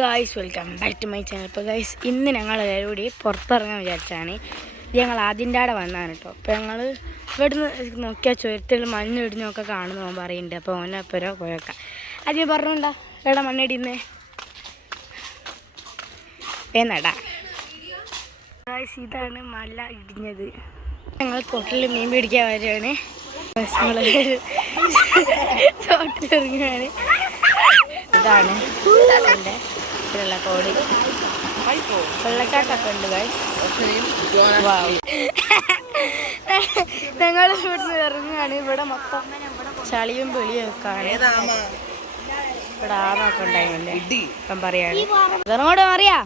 Guys welcome back to my channel ഇപ്പോൾ guys ഇന്ന് ഞങ്ങൾ കൂടി പുറത്തിറങ്ങാൻ വിചാരിച്ചാണ്. ഞങ്ങൾ ആദ്യന്റെ അവിടെ വന്നതാണ് കേട്ടോ. അപ്പോൾ ഞങ്ങൾ ഇവിടുന്ന് നോക്കിയാൽ ചുരത്തിൽ മണ്ണിടിഞ്ഞൊക്കെ കാണുന്നു അവൻ പറയുന്നുണ്ട്. അപ്പോൾ ഓനെ അപ്പുറം പോയേക്കാം ആദ്യം പറഞ്ഞോണ്ടാ എവിടെ മണ്ണിടിയുന്നേ വേന്നടാ ഗായ്സ് ഇതാണ് മല ഇടിഞ്ഞത്. ഞങ്ങൾ തോട്ടിൽ മീൻ പിടിക്കാൻ വരികയാണ്. ഞങ്ങൾ ഇതാണ്. ഇതിലുള്ള കോടി. വെള്ളച്ചാട്ടൊക്കെ ഉണ്ട് ഞങ്ങൾ ഇവിടുന്ന് ഇറങ്ങുകയാണ്. ഇവിടെ മൊത്തം ചളിയും വെളിയും ഒക്കെ ഇവിടെ ആമൊക്കെ ഉണ്ടായിരുന്നല്ലേ ഇപ്പം പറയാണ്. ഇറങ്ങോട്ട് അറിയാ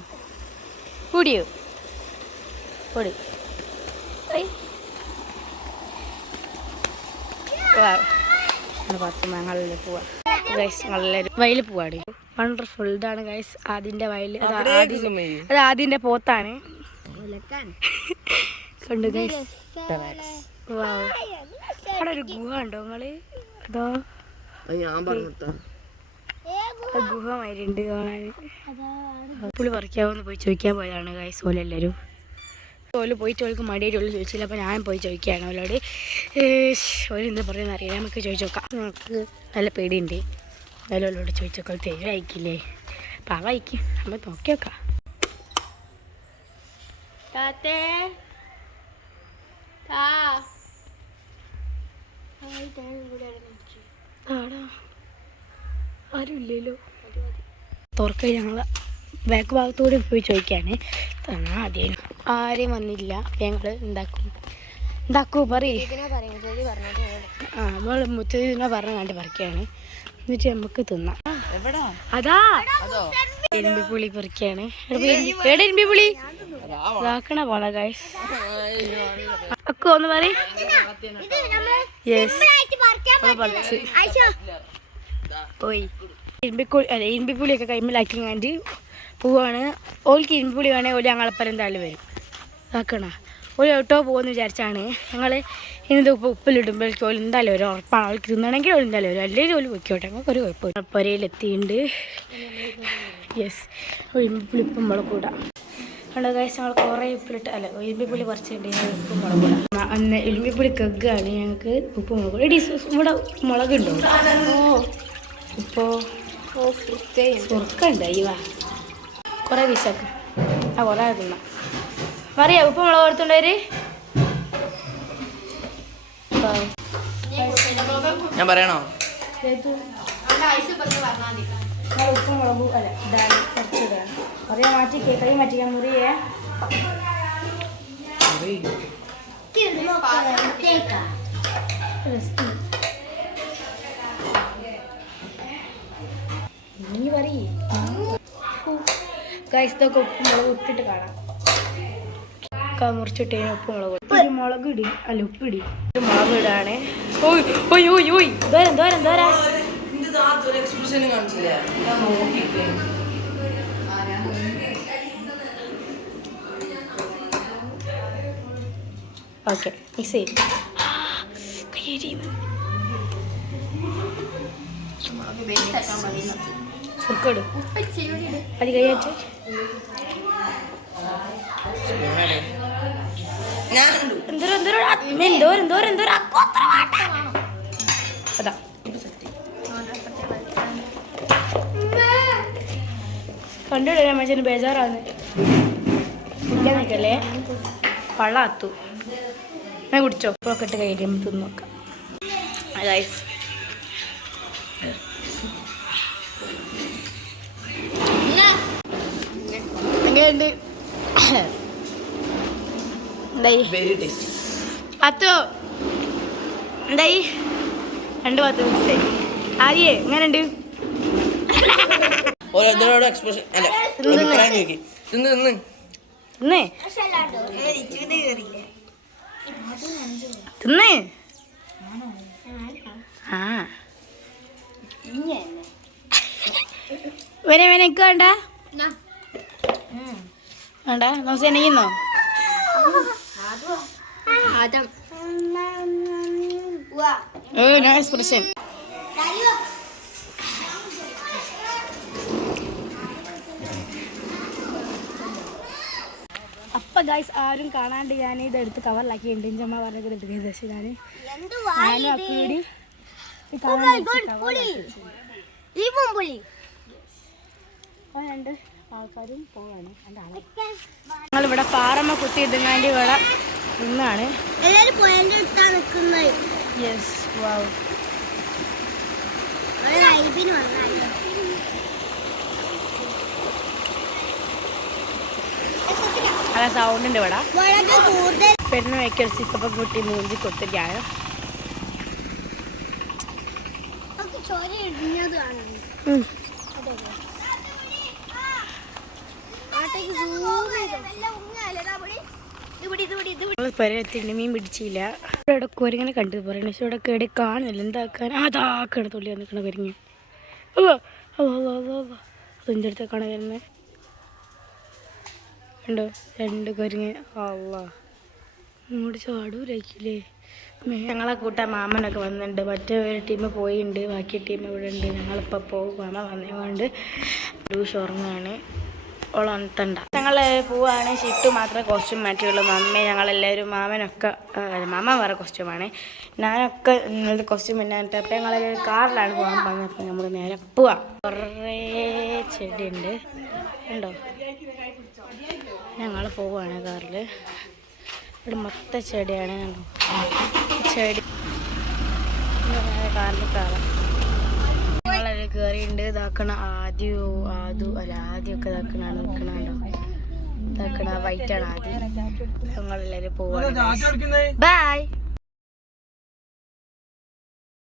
കൂടിയോ? കൂടി. പത്ത് ഞങ്ങളിൽ പോവാ. ഗൈസ് ഞങ്ങളെല്ലാവരും വയലിൽ പോവാണ് വണ്ടർഫുൾ ഇതാണ് ഗൈസ് ആദിന്റെ വയൽ. അത് ആദിന്റെ അത് ആദിന്റെ പോത്താണ്. കണ്ടു ഗൈസ് വാവ് അവിടെ ഒരു ഗുഹ ഉണ്ടോ നിങ്ങൾ? അതോ? ഗുഹ? മാരിണ്ട് കാണാൻ. പുളി പറിക്കാവോന്ന് പോയി ചോദിക്കാൻ പോയതാണ് ഗൈസ് ഓലെല്ലാവരും ഓൽ പോയിട്ട് ഓൾക്ക് മടിയായിട്ട് ഓൽ ചോദിച്ചില്ല അപ്പോൾ ഞാൻ പോയി ചോദിക്കുകയാണ് ഓലോട്. ഓലെന്താ എന്താ പറയുന്നത് അറിയാം നമുക്ക് ചോദിച്ചു നോക്കാം. നമുക്ക് നല്ല പേടിയുണ്ട്. എന്നാലും ഓലോട് ചോദിച്ചോക്കാം തരുമായിരിക്കില്ലേ അപ്പം അവയ്ക്കും നമുക്ക് നോക്കി നോക്കാം. താത്തേ. താ. ആടാ. ആരുമില്ലല്ലോ തുറക്ക ഞങ്ങൾ ബാക്ക് ഭാഗത്തൂടെ പോയി ചോദിക്കാണ് തന്നാ ആദ്യം ആരെയും വന്നില്ല. ഞങ്ങൾ എന്താക്കും? എന്താക്കൂ? പറയേ. ആ നമ്മൾ മുത്തതിനെ പറഞ്ഞ കണ്ട് പറിക്കുകയാണ് എന്നിട്ട് നമുക്ക് തിന്നാം. അതാ. എരുമ്പി പുളി പറിക്കുകയാണ് എവിടെ പുളി ഇതാക്കണ പോണ ഗൈസ് അക്കു ഒന്ന് പറയും. പറിച്ച്. പോയി. ഇരുമ്പിക്കുളി അല്ല ഇരുമ്പിപ്പുളിയൊക്കെ കൈമിലാക്കി കണ്ട് പോവാണ്. ഓൾക്ക് ഇരുമ്പിപ്പുളി വേണേൽ ഓൽ ഞങ്ങളപ്പരം എന്തായാലും വരും. ആക്കണ ഒരു ഓട്ടോ പോകുമെന്ന് വിചാരിച്ചാണ്. ഞങ്ങൾ ഇന്നത് ഇപ്പോൾ ഉപ്പിലിടുമ്പോഴേക്കും ഓൽ എന്തായാലും ഒരു ഉറപ്പാണ്. അവൾക്ക് തിന്നണമെങ്കിൽ ഓൾ എന്തായാലും ഒരു അല്ലെങ്കിൽ ഓൽ പൊയ്ക്കോട്ടെ. നമുക്ക് ഒരു കുഴപ്പമില്ല. പുരയിലെത്തിയിട്ടുണ്ട് യെസ് ഇരുമ്പിപ്പുളി ഉപ്പും മുളക് കൂടാ അവിടെ ഗൈസ് ഞങ്ങൾ കുറേ ഉപ്പിലിട്ട് അല്ല ഇരുമ്പിപ്പുളി പറിച്ചിട്ടുണ്ട്. ഉപ്പും മുളക് കൂടാം അന്ന് ഇരുമ്പിപ്പുളി കഗ്ഗാണ്. ഞങ്ങൾക്ക് ഉപ്പ് മുളക് കൂടാ എടീ സു- ഇവിടെ മുളകുണ്ടോ ഇപ്പോൾ സുർക്കുണ്ട് ഈ വാ കുറേ വിശക്കും ആ കുറേ തിന്നാം. മറിയാ ഉപ്പ് മുളക് കൊടുത്തോണ്ടവര് ഞാൻ പറയണോ? ഉപ്പ് മുളക് അല്ല ഇതാണ് കുറച്ചിടാണ് അറിയാ മാറ്റിക്കേ കൈ മാറ്റിക്കാൻ മുറിയേ നീ പറയേ ഗൈസ് ഇതൊക്കെ ഉപ്പ് മുളക് ഇട്ടിട്ട് കാണാം. ക- മുറിച്ചിട്ട് കഴിഞ്ഞാൽ ഉപ്പ് മുളക് മുളക് ഇടി അല്ല ഉപ്പിടി മുളക് ഇടാണ്. ഓയ് ഓയ് ഓയ് ഓയ്. ദോരം ദോരം ദോരാ എക്സ്പ്രഷൻ കാണിച്ചില്ല? ഓക്കെ മിക്സ് ചെയ്യും ഉപ്പ് സുർക്കോട് അത് കഴിയാച്ചു ഞാൻ എന്തോരം എന്തോരം എന്തോരം എന്തോരം എന്തോരം അക്കോത്ര വാട്ട അതാ കണ്ടിടേ മനുഷ്യന് ബേജാറാന്ന് കുടിക്കാൻ നിൽക്കല്ലേ വെള്ളം അത്തു ഞാൻ കുടിച്ചോ ഇപ്പോഴൊക്കെ ഇട്ട് കഴിയുമ്പോൾ തിന്നു നോക്കാം ഗൈസ് എങ്ങനെയുണ്ട് എന്തായി? വെരി ടേസ്റ്റ് എന്തായി? രണ്ട് പത്ത് മിനിറ്റ് ആദ്യേ എങ്ങനെയുണ്ട് ഓരോരുത്തരോട് എക്സ്പ്രഷൻ അല്ല അഭിപ്രായം ചോദിക്കും. തിന്ന് തിന്ന്. തിന്നേ. തിന്നേ. ആ. വരെ വേനക്ക് വേണ്ട. വേണ്ട. നമുക്ക് Oh, nice person. അപ്പം ഗൈസ് ആരും കാണാണ്ട് ഞാൻ ഇതെടുത്ത് കവറിലാക്കി ഉണ്ട് ഇഞ്ചമ്മ പറഞ്ഞൊക്കെ എടുക്കുക പക്ഷേ ഞാൻ ഞാനും. അപ്പൂടി കാണാൻ രണ്ട്. ആൾക്കാരും പോവാണ്. ഞങ്ങളിവിടെ പാറമ്മ കുത്തി ഇടുങ്ങാണ്ടി ഇവിടെ നിന്നാണ്. യെസ് വാവ് നല്ല സൗണ്ട് ഉണ്ട് ഇവിടെ. പെണ്ണ് വയ്ക്കൽ സിക്കപ്പം കുട്ടി മൂഞ്ചി കൊത്തിരിക്കാണ് ചോര ഇടിഞ്ഞത് കാണാം ഉം. ആട്ടേക്ക് zoom ചെയ്തോ. ഇവിടെ, ഇവിടെ, ഇവിടെ. ഞങ്ങൾ പെരത്തിണ്ട് മീൻ പിടിച്ചില്ല. ഇവിടെ കുരങ്ങനെ കണ്ടു പറയണ പക്ഷെ ഇവിടെ കേടി കാണുന്നില്ല. എന്താക്കാൻ അതാക്കണ തുള്ളി നിൽക്കണ കുരങ്ങി അതിന്റെ അടുത്തേക്കാണ് വരുന്നത് കണ്ടോ? രണ്ട് കുരങ്ങ് അല്ല ഇങ്ങോട്ട് ചാടൂലായിരിക്കില്ലേ ഞങ്ങളെ കൂട്ടാൻ മാമനൊക്കെ വന്നിട്ടുണ്ട് മറ്റേ ഒരു ടീം പോയിട്ടുണ്ട് ബാക്കി ടീം ഇവിടെ ഉണ്ട്. ഞങ്ങളിപ്പോൾ പോകും മാമ വന്നതുകൊണ്ട് ലൂസ് ഉറങ്ങാണ്. ഉളർത്തണ്ട ഞങ്ങൾ പോവാണ്. ഷിട്ടു മാത്രമേ കോസ്റ്റ്യൂം മാറ്റിയുള്ളൂ. മമ്മ ഞങ്ങളെല്ലാവരും മാമനൊക്കെ മാമ വേറെ കോസ്റ്റ്യൂമാണ് ഞാനൊക്കെ ഇന്നത്തെ കോസ്റ്റ്യൂം പിന്നിട്ട് അപ്പം ഞങ്ങൾ കാറിലാണ് പോകാൻ പറഞ്ഞത്. അപ്പം നമ്മൾ നേരെ പോവാം. കുറേ ചെടിയുണ്ട്. ഉണ്ടോ ഞങ്ങൾ പോവാണ് കാറിൽ ഇവിടെ മൊത്തം ചെടിയാണ്. ചെടി. കാറിൽ കയറാം കയറിയുണ്ട് ഇതാക്കണ ആദ്യോ ആദു അല്ല ആദ്യമൊക്കെ ഇതാക്കണാണ് നിൽക്കണോ ഇതാക്കണ വൈറ്റാണ് ആദ്യം ഞങ്ങളെല്ലാവരും പോവാണ് ബൈ